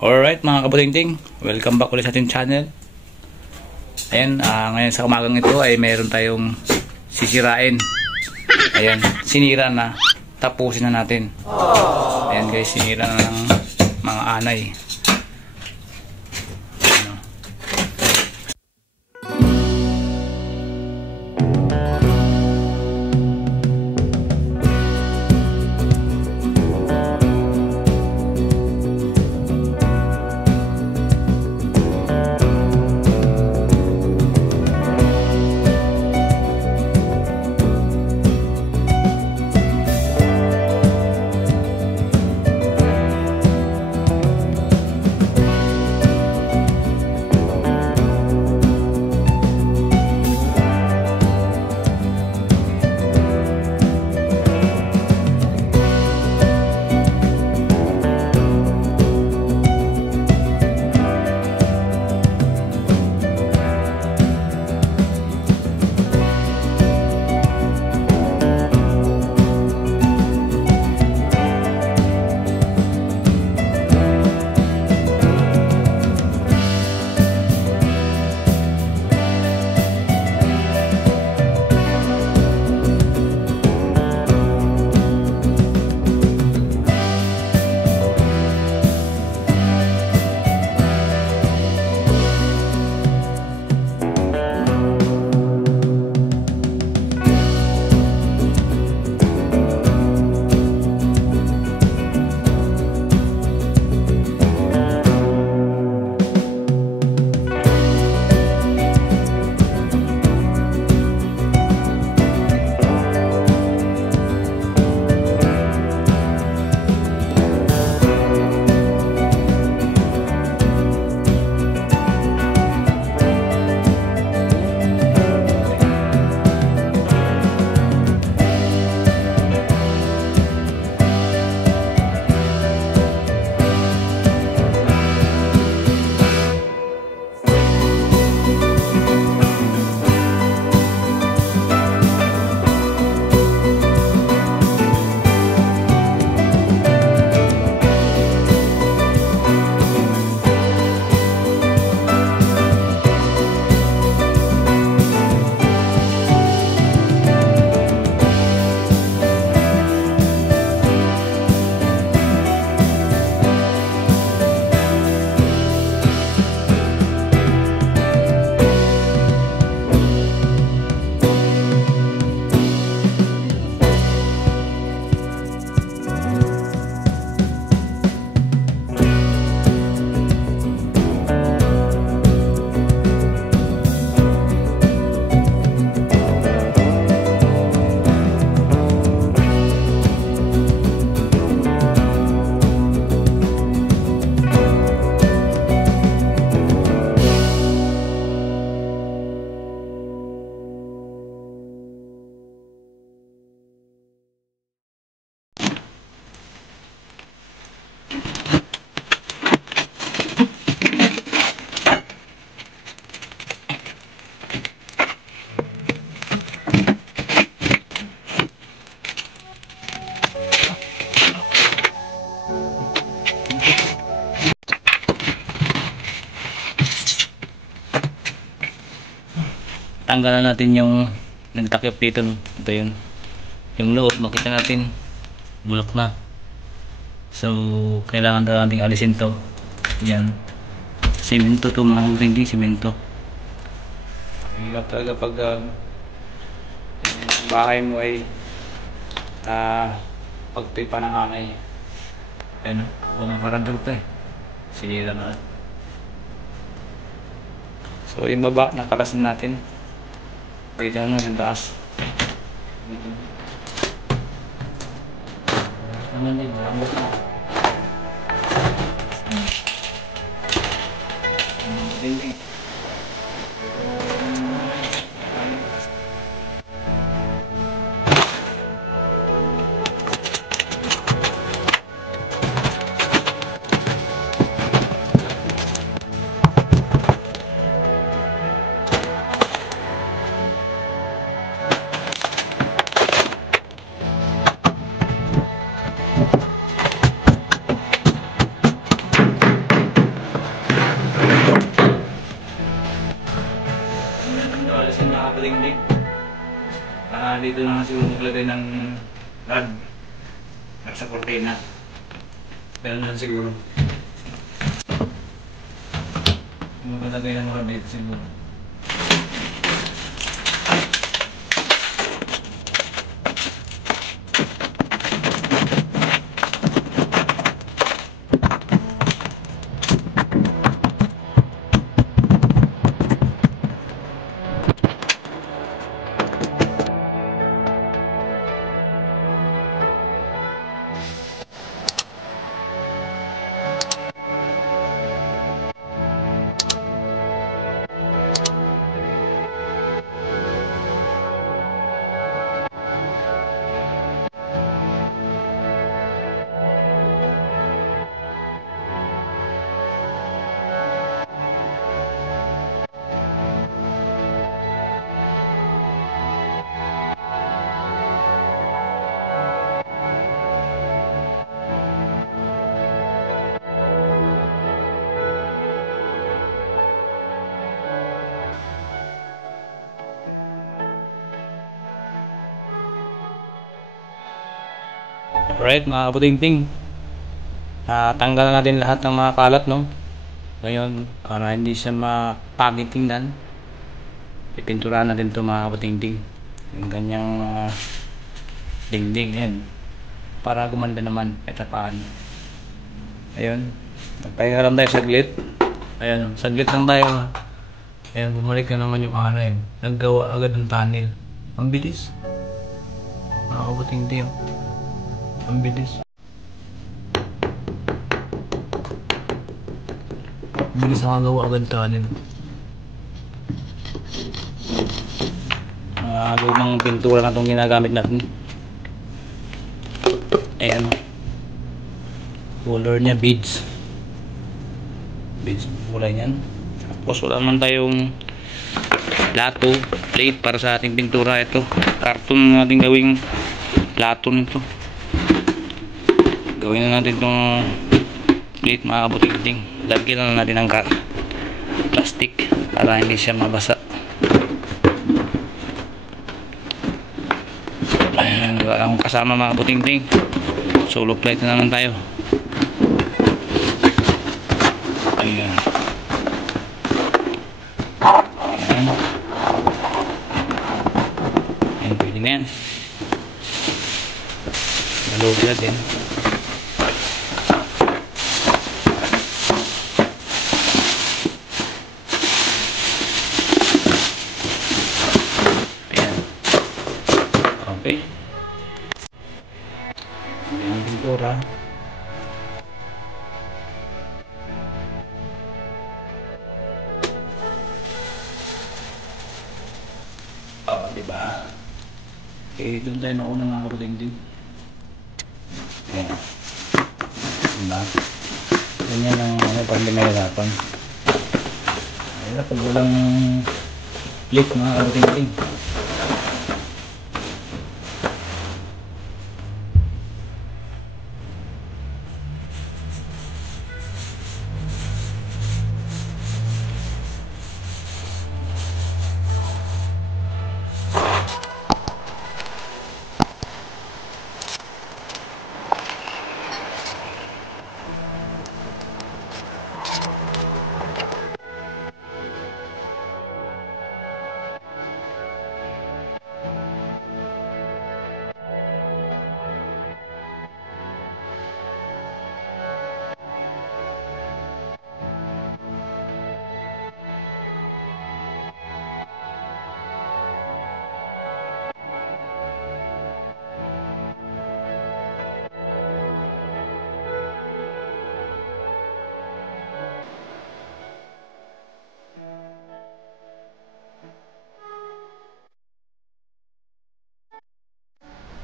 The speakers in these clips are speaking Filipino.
Alright mga kabutingting, welcome back ulit sa ating channel. Ayan, ngayon sa umagang ito ay meron tayong sisirain. Ayan, sinira na, tapusin na natin. Ayan guys, sinira na ng mga anay. Tanggalan natin yung nagtakip dito. Ito yun, yung loob makita natin bulok na, so kailangan na natin alisin to. Yan, simento to mga hindi simento. Hirap talaga pag bahay mo ay pagtipa ng hangay. Ayan, bumakarandog to eh, sinira na. So yung baba nakalasan natin. Pwede na yung taas. Naman din, lamot na. Dingding. dito na siguro maglagay ng rod at sa cortina. Ganun lang siguro. Maglagay ng rod dito siguro. Alright mga kabutingting, tanggal na natin lahat ng mga kalat, no? Ngayon, para hindi siya mapangit tingnan, ipinturahan natin ito mga kabutingting, yung ganyang dingding yan, para gumanda naman kahit paano. Ayun, magpahinga lang tayo saglit. Ayun, saglit lang tayo. Ayun, bumalik na naman yung araw. Naggawa agad ng tunnel. Ang bilis mga kabutingting. Ang bilis. Bilis nakagawa agad tanin. Lumang pintura na itong ginagamit natin. Ayan. Color niya beads. Beads kulay niyan. Tapos wala naman tayong plato, plate para sa ating pintura. Ito karton natin gawing plato nito. Gawin na natin itong plate mga kabutingting. Lagyan na natin ng plastic para hindi siya mabasa. Ayan, wala akong kasama mga kabutingting. Solo plate na naman tayo. Ayan. Ayan. Ayan, pwede na yan. Nalog natin. Okay. Ayan, pintura. Diba? Okay, doon tayo nauna mga kabutingting. Ayan. Diba? Ganyan ang pag pinahirapan. Ayan, pag walang plate mga kabutingting.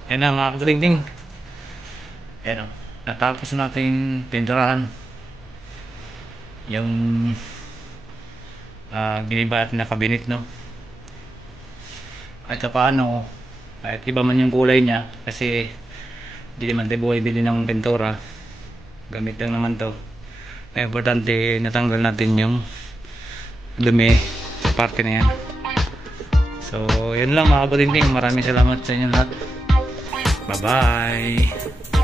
Yan na mga kabutingting. Yan o. Natapos natin pinturahan yung giniba natin na kabinet, no? At paano, kahit iba man yung kulay niya, kasi hindi naman tayo bumibili ng pintura, gamit lang naman to. Kaya importante natanggal natin yung dumi sa parte na yan. So, yun lang mga kabutinding. Maraming salamat sa inyo lahat. Bye-bye!